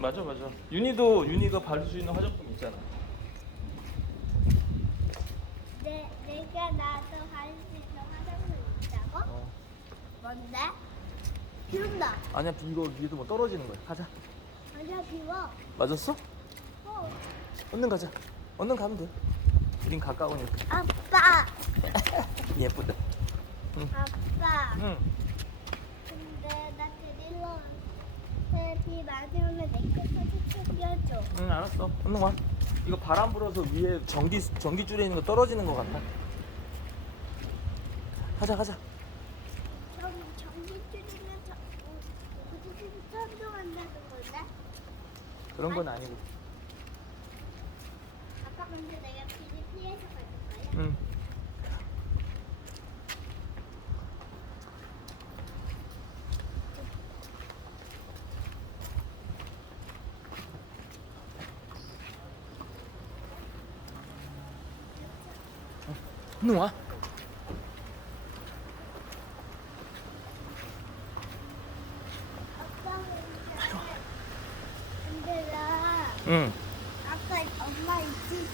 맞아 맞아. 윤희도 윤희가 바를 수 있는 화장품 있잖아. 내, 내가 나도 할수 있는 화장품 있다고? 어. 뭔데? 비운다. 아니야 이거 위에도 뭐 떨어지는 거야. 가자. 아니야 비워. 맞았어? 어. 얼른 가자. 얼른 가면 돼. 우린 가까우니까. 아빠. 예쁘다. 아빠. 응. 근데 나 데리러 챙겨줘. 응 알았어. 얼른 와. 이거 바람 불어서 위에 전기 전기 줄에 있는 거 떨어지는 거 같아. 가자 가자. 전 전기줄이면 저 어, 어떻게 선동한다는 건데? 그런 건 아니고. 아빠 근데 내가 비를 피해서 가는 거야? 응. 얼른 와. 아빠 근데 나 응. 아까 엄마 있지